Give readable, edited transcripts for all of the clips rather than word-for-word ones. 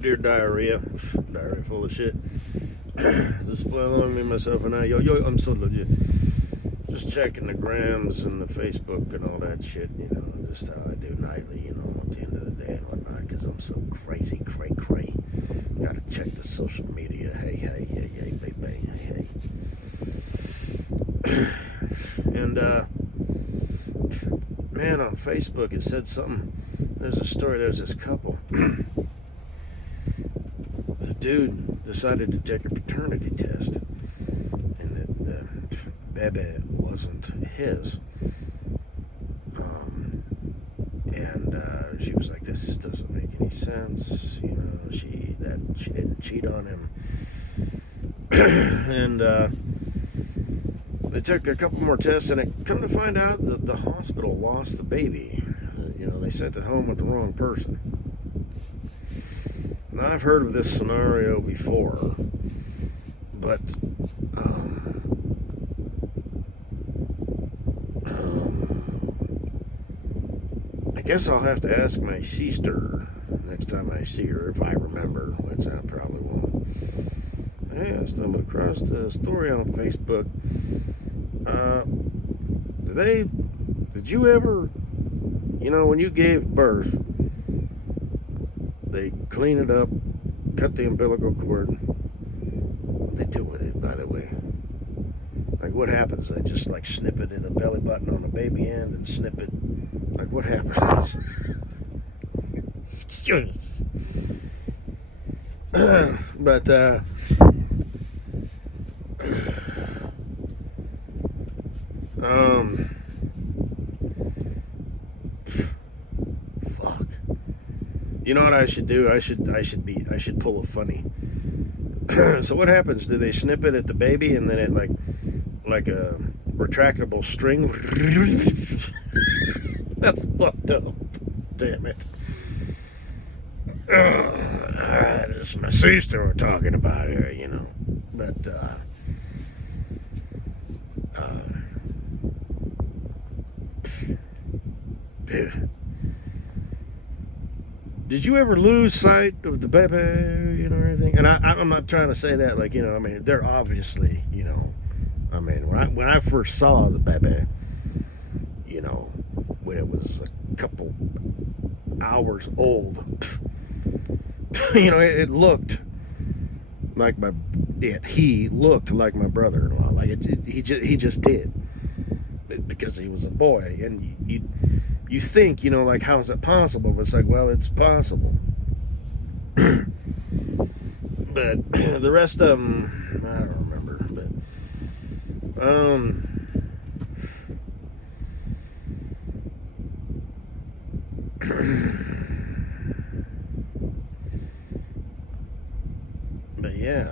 Dear diarrhea full of shit. This is along me, myself, and I. Yo, I'm so legit. Just checking the grams and the Facebook and all that shit, just how I do nightly, at the end of the day and whatnot, because I'm so crazy, cray. Gotta check the social media. Hey, baby, hey. And, man, on Facebook it said something. There's a story, there's this couple. The dude decided to take a paternity test, and the baby wasn't his. And she was like, "This doesn't make any sense." She didn't cheat on him, and they took a couple more tests, and it come to find out that the hospital lost the baby. They sent it home with the wrong person. Now, I've heard of this scenario before, but I guess I'll have to ask my sister next time I see her, if I remember, which I probably won't. Hey, I stumbled across the story on Facebook. Did you ever, when you gave birth, they clean it up, cut the umbilical cord. What they do with it, by the way? Like, what happens? They just, snip it in the belly button on the baby end and snip it. Like, what happens? But, fuck. You know what I should do? I should pull a funny. So what happens? Do they snip it at the baby and then it like a retractable string? That's fucked up. Damn it. This is my sister we're talking about here, But did you ever lose sight of the baby, or anything? And I'm not trying to say that, they're obviously, when I first saw the baby, when it was a couple hours old, it looked like he looked like my brother-in-law, he just did, because he was a boy, and you think, how is it possible? But it's like, well, it's possible. But the rest of them, I don't remember. But yeah,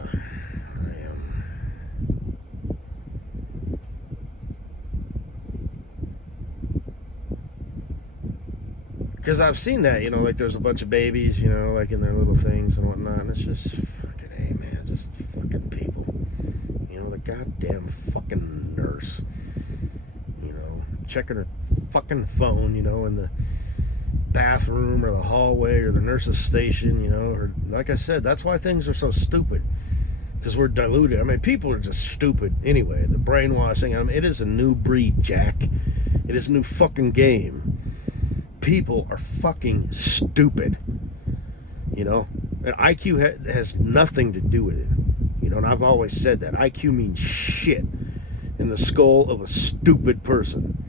because I've seen that, there's a bunch of babies, in their little things and whatnot, and it's just fucking, hey man, just fucking people, the goddamn fucking nurse, checking her fucking phone, in the bathroom or the hallway or the nurse's station, or like I said, that's why things are so stupid, because we're diluted. People are just stupid anyway. The brainwashing, it is a new breed, Jack. It is a new fucking game. People are fucking stupid, and IQ has nothing to do with it, and I've always said that IQ means shit in the skull of a stupid person.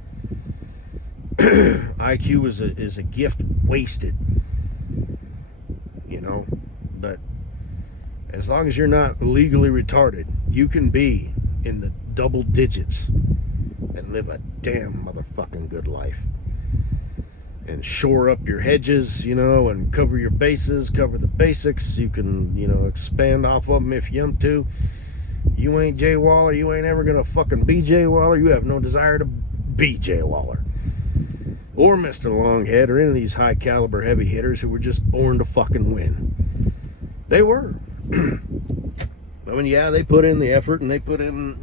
IQ is a gift wasted, but as long as you're not legally retarded, you can be in the double digits and live a damn motherfucking good life. And shore up your hedges, and cover your bases, cover the basics. You can, expand off of them if you want to. You ain't Jay Waller. You ain't ever gonna fucking be Jay Waller. You have no desire to be Jay Waller. Or Mr. Longhead, or any of these high caliber heavy hitters who were just born to fucking win. They were. Yeah, they put in the effort and they put in,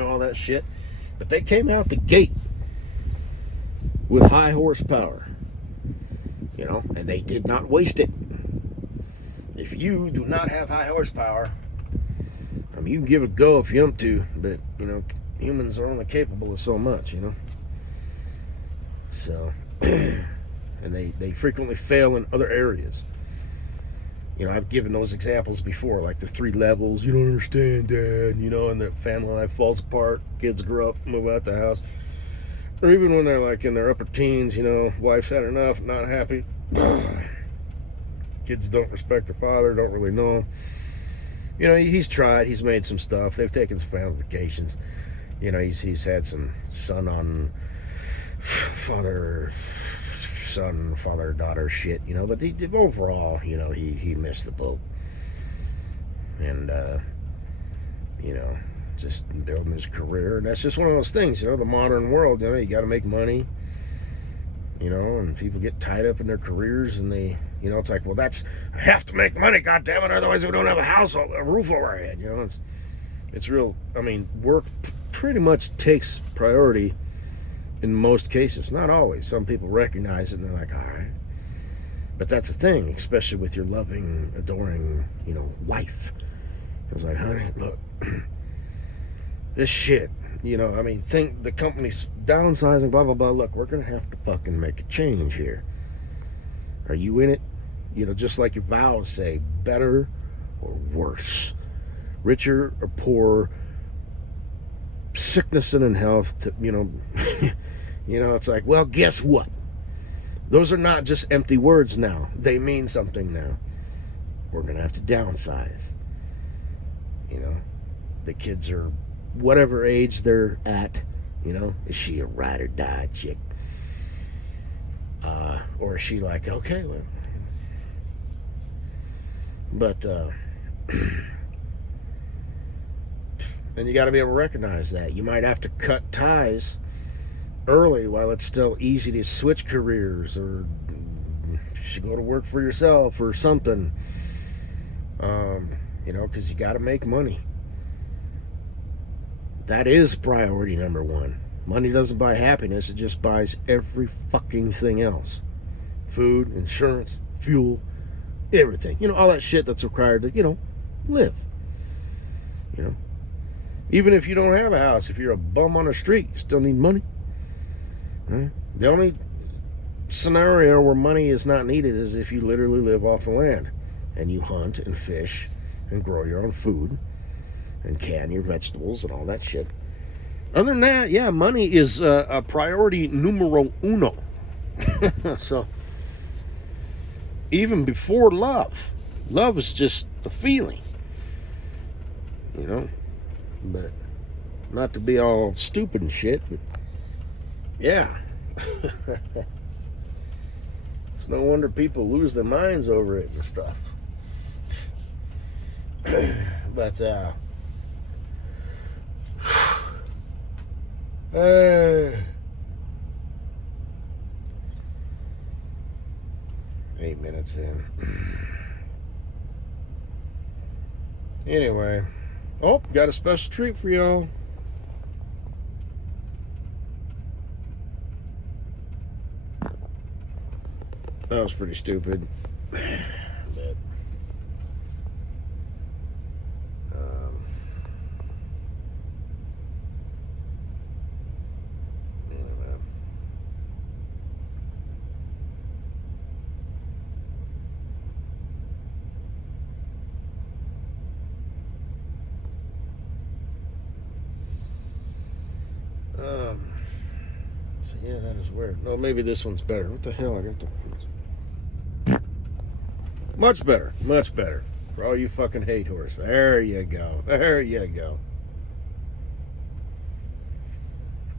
all that shit. But they came out the gate with high horsepower, and they did not waste it. if you do not have high horsepower, I mean, you can give it a go if you want to, but, you know, humans are only capable of so much, you know? So, and they frequently fail in other areas. You know, I've given those examples before, like the 3 levels. You don't understand, Dad, you know, and the family life falls apart, kids grow up, move out the house. Or even when they're like in their upper teens, you know, wife's had enough, not happy. Kids don't respect their father, don't really know him. You know, he's tried, he's made some stuff. They've taken some family vacations. You know, he's had some son, father, daughter shit, you know, but overall, you know, he missed the boat. And, you know, just building his career. And that's just one of those things, you know, the modern world, you know, you got to make money, you know, and people get tied up in their careers and they, you know, it's like, well, I have to make money, goddammit, otherwise we don't have a roof over our head, you know. It's real, I mean, work pretty much takes priority in most cases. Not always. Some people recognize it and they're like, all right. But that's the thing, especially with your loving, adoring, you know, wife. I was like, honey, look, this shit, you know, I mean, think the company's downsizing, blah, blah, blah. Look, we're going to have to fucking make a change here. Are you in it? You know, just like your vows say, better or worse, richer or poorer, sickness and in health, to, you know, you know, it's like, well, guess what? Those are not just empty words now. They mean something now. We're going to have to downsize. You know, the kids are whatever age they're at, you know, is she a ride or die chick? Or is she like, okay, well, but, and you got to be able to recognize that. You might have to cut ties early while it's still easy to switch careers, or you should go to work for yourself or something, you know, because you got to make money. That is priority number one. Money doesn't buy happiness, it just buys every fucking thing else. Food, insurance, fuel, everything. You know, all that shit that's required to, you know, live. You know, even if you don't have a house, if you're a bum on the street, you still need money. Right? The only scenario where money is not needed is if you literally live off the land and you hunt and fish and grow your own food and can your vegetables and all that shit. Other than that, yeah, money is a priority numero uno. So, even before love is just a feeling, you know, but not to be all stupid and shit, but yeah. It's no wonder people lose their minds over it and stuff. But, 8 minutes in. Anyway. Oh, got a special treat for y'all. That was pretty stupid. But, so yeah, that is weird. No, maybe this one's better. What the hell? I got the... Much better. Much better. For all you fucking hate horse. There you go. There you go.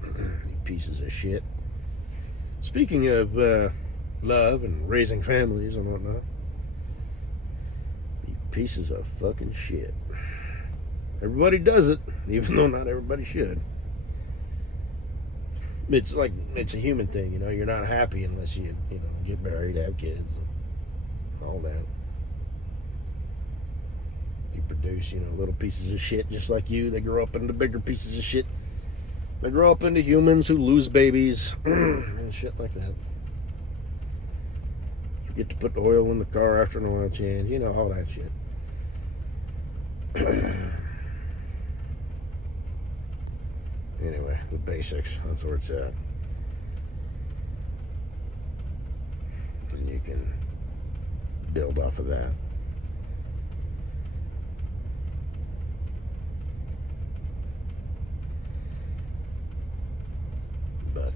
You pieces of shit. Speaking of love and raising families and whatnot. You pieces of fucking shit. Everybody does it, even though not everybody should. It's like, it's a human thing, you know. You're not happy unless you know, get married, have kids, and all that. You produce, you know, little pieces of shit just like you. They grow up into bigger pieces of shit. They grow up into humans who lose babies and shit like that. Get to put the oil in the car after an oil change. You know, all that shit. Anyway, the basics. That's where it's at. And you can build off of that. But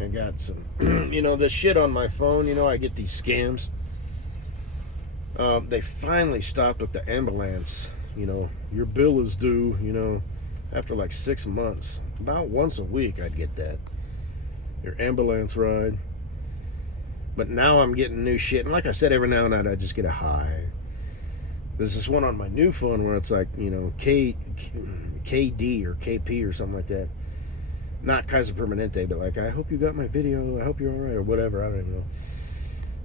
I got some, you know, this shit on my phone. You know, I get these scams. They finally stopped with the ambulance. You know, your bill is due, you know, after like 6 months. About once a week I'd get that. Your ambulance ride. But now I'm getting new shit. And like I said, every now and then I just get a high. There's this one on my new phone where it's like, you know, KD or KP or something like that. Not Kaiser Permanente, but like, I hope you got my video. I hope you're all right, or whatever. I don't even know.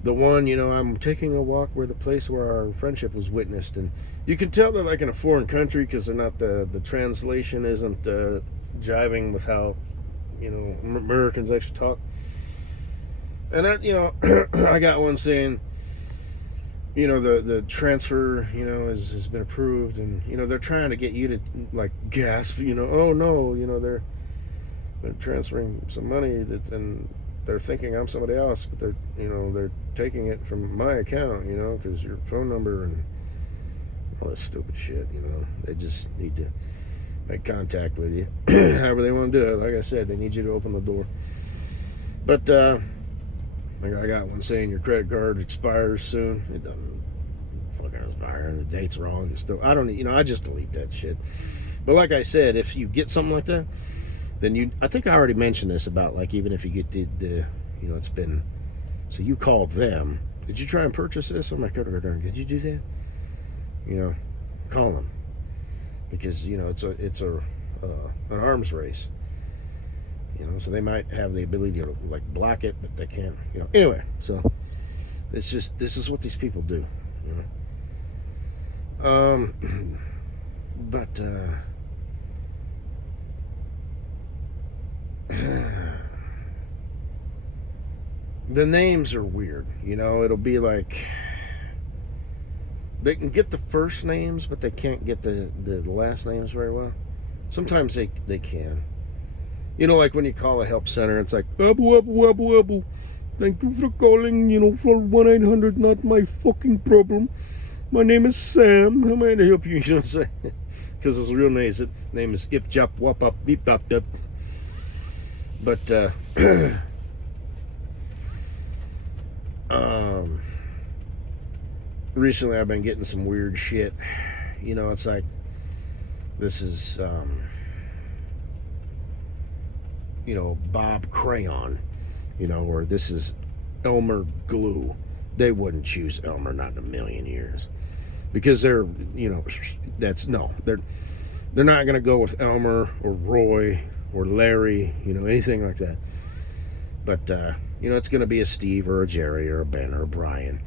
The one, you know, I'm taking a walk where the place where our friendship was witnessed, and you can tell they're like in a foreign country because they're not the translation isn't jiving with how, you know, Americans actually talk. And that, you know, I got one saying, you know, the transfer, you know, has been approved, and you know they're trying to get you to like gasp, you know, oh no, you know they're transferring some money that, and they're thinking I'm somebody else, but they're, you know, they're taking it from my account, you know, because your phone number and all this stupid shit, you know. They just need to make contact with you, however they want to do it. Like I said, they need you to open the door. But I got one saying your credit card expires soon. It doesn't fucking expire, and the date's wrong. It's still, I don't, you know, I just delete that shit. But like I said, if you get something like that, then you, I think I already mentioned this about like, even if you get the you know, it's been, so you call them, did you try and purchase this on my credit card? Did you do that? You know, call them, because you know it's an arms race. You know, so they might have the ability to like block it, but they can't. You know, anyway. So it's just, this is what these people do. You know. But the names are weird. You know, it'll be like they can get the first names, but they can't get the last names very well. Sometimes they can. You know, like when you call a help center, it's like, Abu, Abu, Abu, Abu. Thank you for calling, you know, for 1-800, not my fucking problem. My name is Sam. How may I help you? You know what I'm saying? Because his real name is Ip Jop Wop Up Beep Bop Dup. But, recently I've been getting some weird shit. You know, it's like, this is, you know, Bob Crayon, you know, or this is Elmer Glue. They wouldn't choose Elmer, not in a million years, because they're, you know, that's, no, they're not going to go with Elmer or Roy or Larry, you know, anything like that. But you know, it's going to be a Steve or a Jerry or a Ben or a Brian,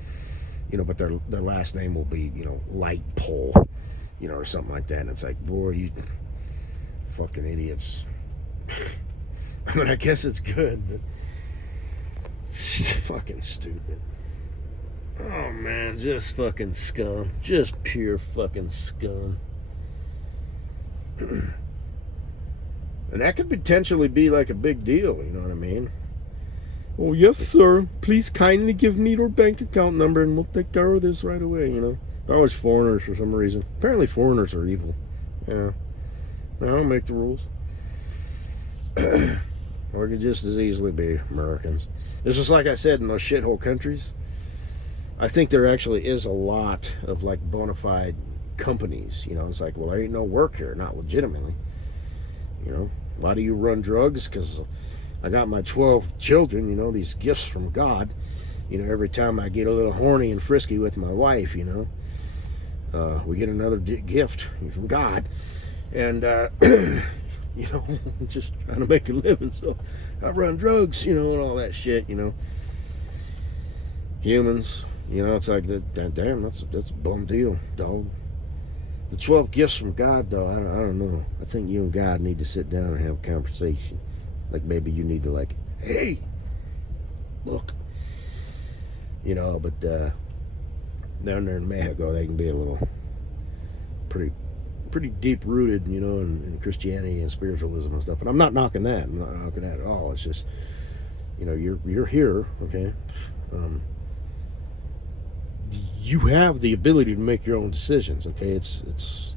you know, but their last name will be, you know, Light Pole, you know, or something like that. And it's like, boy, you fucking idiots. I mean, I guess it's good, but it's fucking stupid. Oh man, just fucking scum. Just pure fucking scum. And that could potentially be like a big deal, you know what I mean? Oh, yes, sir. Please kindly give me your bank account number and we'll take care of this right away, you know? They're always foreigners for some reason. Apparently foreigners are evil. Yeah. I don't make the rules. Or it could just as easily be Americans. It's just like I said, in those shithole countries, I think there actually is a lot of like bona fide companies. You know, it's like, well, there ain't no work here, not legitimately. You know, why do you run drugs? Because I got my 12 children, you know, these gifts from God. You know, every time I get a little horny and frisky with my wife, you know, we get another gift from God. And, you know, just trying to make a living. So I run drugs, you know, and all that shit, you know. humans. It's like damn, that's a bum deal, dog. The 12 gifts from God, though, I don't know. I think you and God need to sit down and have a conversation. Like maybe you need to hey, look. But down there in Mexico, they can be a little pretty deep rooted, in Christianity and spiritualism and stuff. And I'm not knocking that. I'm not knocking that at all. It's just, you're here, okay. You have the ability to make your own decisions, okay. It's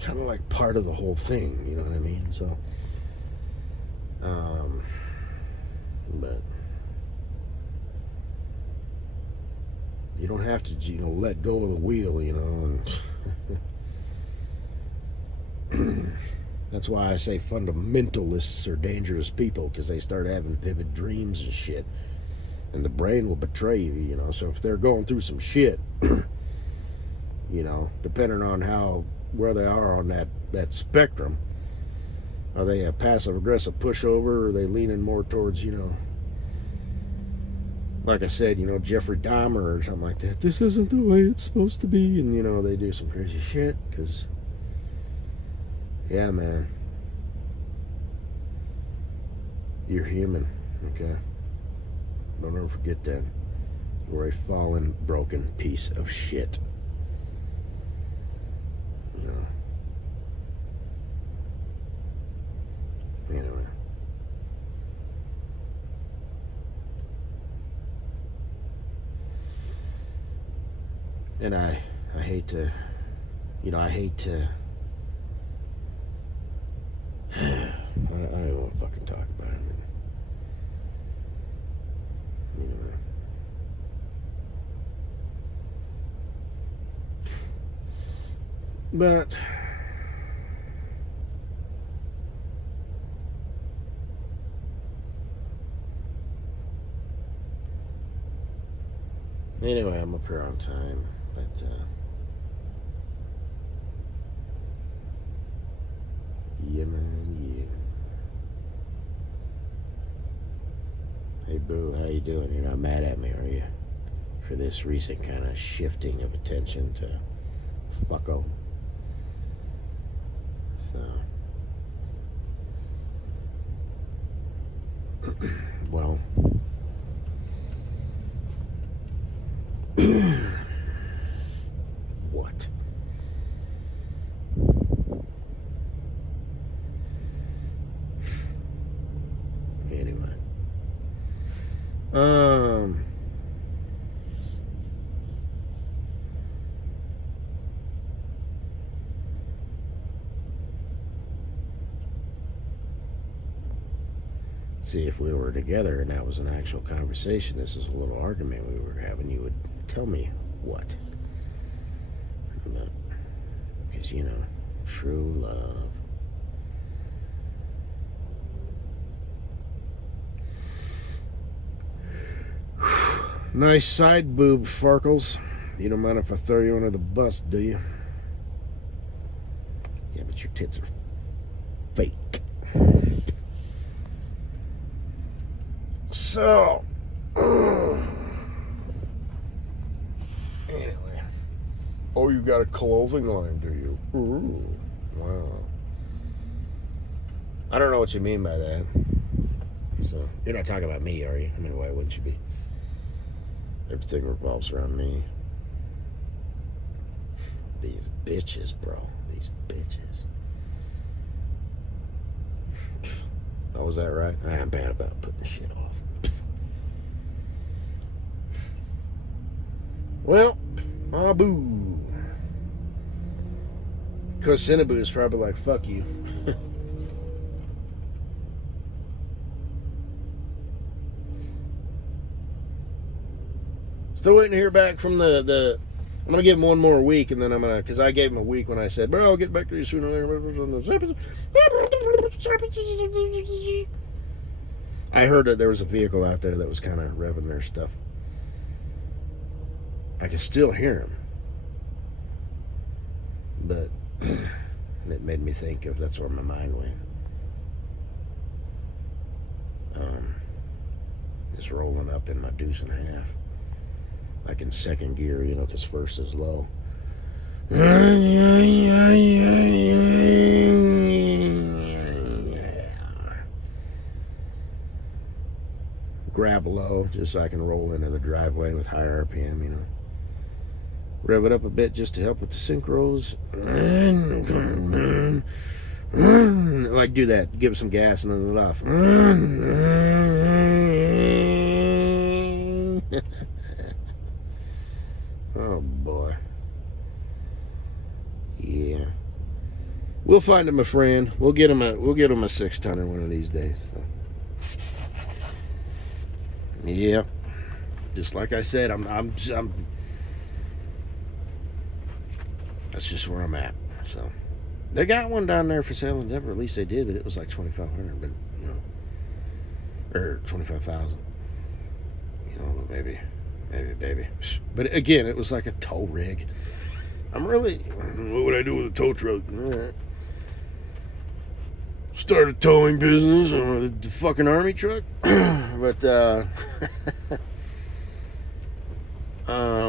kind of like part of the whole thing, you know what I mean? So, but you don't have to, let go of the wheel, and that's why I say fundamentalists are dangerous people, because they start having vivid dreams and shit, and the brain will betray you, So if they're going through some shit, depending on where they are on that spectrum, are they a passive aggressive pushover, or are they leaning more towards, like I said, Jeffrey Dahmer or something like that. This isn't the way it's supposed to be, and they do some crazy shit, because yeah, man, you're human, okay? Don't ever forget that. You're a fallen, broken piece of shit. Anyway. And I hate to, I hate to, I don't even want to fucking talk about it. Anyway. But anyway, I'm up here on time, but yeah, man, yeah. Hey, Boo, how you doing? You're not mad at me, are you? For this recent kind of shifting of attention to fucko. So, well, what? Anyway. See, if we were together and that was an actual conversation, this is a little argument we were having, you would tell me what? Because, true love. Nice side boob, Farkles. You don't mind if I throw you under the bus, do you? Yeah, but your tits are fake. So, anyway. Oh, you got a clothing line, do you? Ooh, wow. I don't know what you mean by that. So, you're not talking about me, are you? I mean, why wouldn't you be? Everything revolves around me. These bitches, bro. These bitches. Oh, was that right? I am bad about putting shit off. Well, Abu. Because Cinnaboo is probably like, fuck you. Still waiting to hear back from the I'm going to give him one more week, and then I'm going to, because I gave him a week when I said, bro, I'll get back to you sooner or later on this episode. I heard that there was a vehicle out there that was kind of revving their stuff. I can still hear him. But it made me think of, that's where my mind went. is rolling up in my deuce and a half. Like in second gear, you know, because first is low. Grab low just so I can roll into the driveway with higher RPM, you know. Rev it up a bit just to help with the synchros. Like do that. Give it some gas and then let it off. Oh boy. Yeah. We'll find him a friend. We'll get him a 6-tonner one of these days. So. Yeah. Just like I said, I'm that's just where I'm at. So they got one down there for sale in Denver. At least they did, but it was like $2,500. But you know, or $25,000. You know, maybe. But again, it was like a tow rig. I'm really. What would I do with a tow truck? All right. Start a towing business on the fucking army truck. But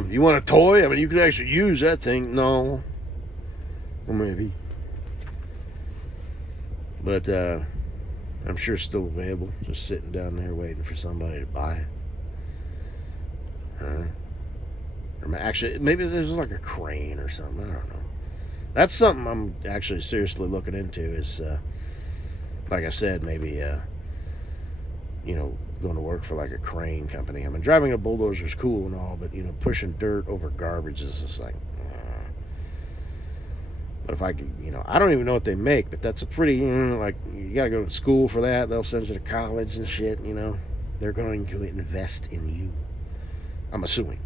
you want a toy? I mean, you could actually use that thing. No. Well, maybe. But I'm sure it's still available. Just sitting down there waiting for somebody to buy it. Or actually, maybe there's like a crane or something. I don't know. That's something I'm actually seriously looking into. Is like I said, maybe you know, going to work for like a crane company. I mean, driving a bulldozer is cool and all, but you know, pushing dirt over garbage is just like. But if I could, you know, I don't even know what they make, but that's a pretty, like, you got to go to school for that. They'll send you to college and shit, you know. They're going to invest in you. I'm assuming.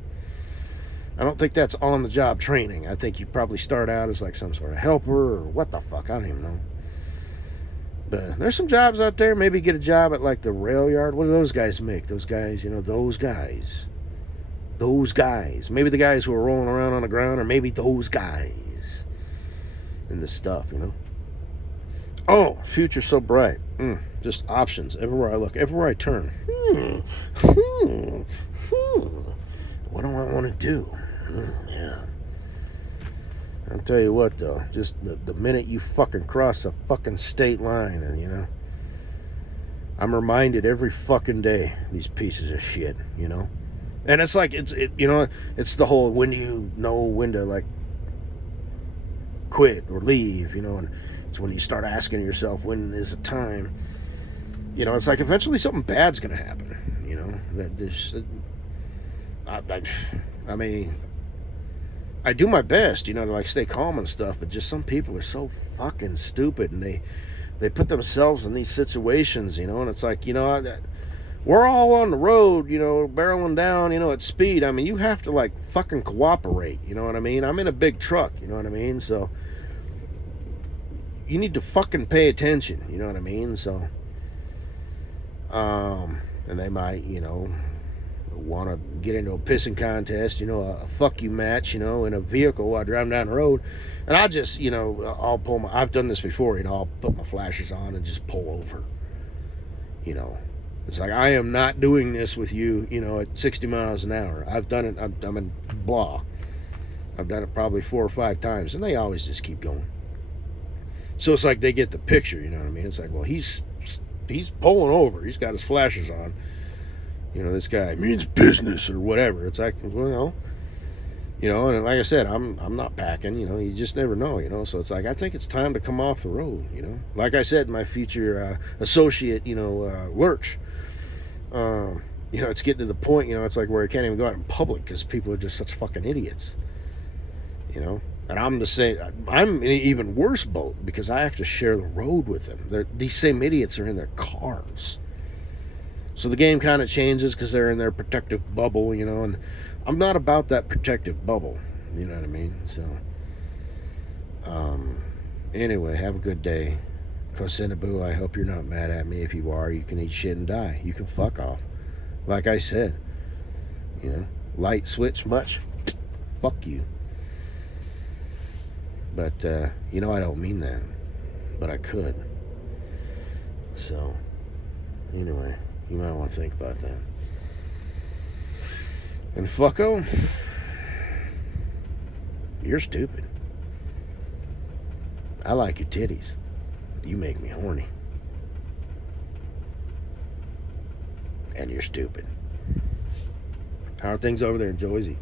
I don't think that's on-the-job training. I think you probably start out as like some sort of helper or what the fuck. I don't even know. But there's some jobs out there. Maybe get a job at like the rail yard. What do those guys make? Those guys, you know, those guys. Maybe the guys who are rolling around on the ground, or maybe those guys. And the stuff, you know. Oh, future's so bright. Just options everywhere I look, everywhere I turn. What do I want to do? Yeah. I'll tell you what, though. Just the minute you fucking cross a fucking state line, and you know, I'm reminded every fucking day these pieces of shit, you know. And it's like you know, it's the whole when do you know when to like quit or leave, you know, and it's when you start asking yourself when is the time, you know. It's like eventually something bad's gonna happen, you know. That this, I mean, I do my best, you know, to like stay calm and stuff, but just some people are so fucking stupid, and they put themselves in these situations, you know. And it's like, you know, we're all on the road, you know, barreling down, you know, at speed. I mean, you have to like fucking cooperate, you know what I mean? I'm in a big truck, you know what I mean? So you need to fucking pay attention, you know what I mean? So and they might, you know, want to get into a pissing contest, you know, a fuck you match, you know, in a vehicle while driving down the road. And I'll just, you know, I've done this before, you know, I'll put my flashers on and just pull over, you know. It's like, I am not doing this with you, you know, at 60 miles an hour. I've done it, I'm in blah. I've done it probably 4 or 5 times, and they always just keep going. So it's like they get the picture, you know what I mean? It's like, well, he's pulling over. He's got his flashers on. You know, this guy means business or whatever. It's like, well, you know, and like I said, I'm not packing, you know, you just never know, you know. So it's like, I think it's time to come off the road, you know. Like I said, my future associate, you know, Lurch, you know, it's getting to the point, you know, it's like where I can't even go out in public because people are just such fucking idiots, you know. And I'm the same. I'm in an even worse boat because I have to share the road with them. These same idiots are in their cars. So the game kind of changes because they're in their protective bubble, you know, and I'm not about that protective bubble, you know what I mean? So, anyway, have a good day. Kosinabu, I hope you're not mad at me. If you are, you can eat shit and die. You can fuck off. Like I said, you know, light switch much, fuck you. But, you know, I don't mean that, but I could. So, anyway. You might want to think about that. And fucko, you're stupid. I like your titties. You make me horny. And you're stupid. How are things over there in Joyzy?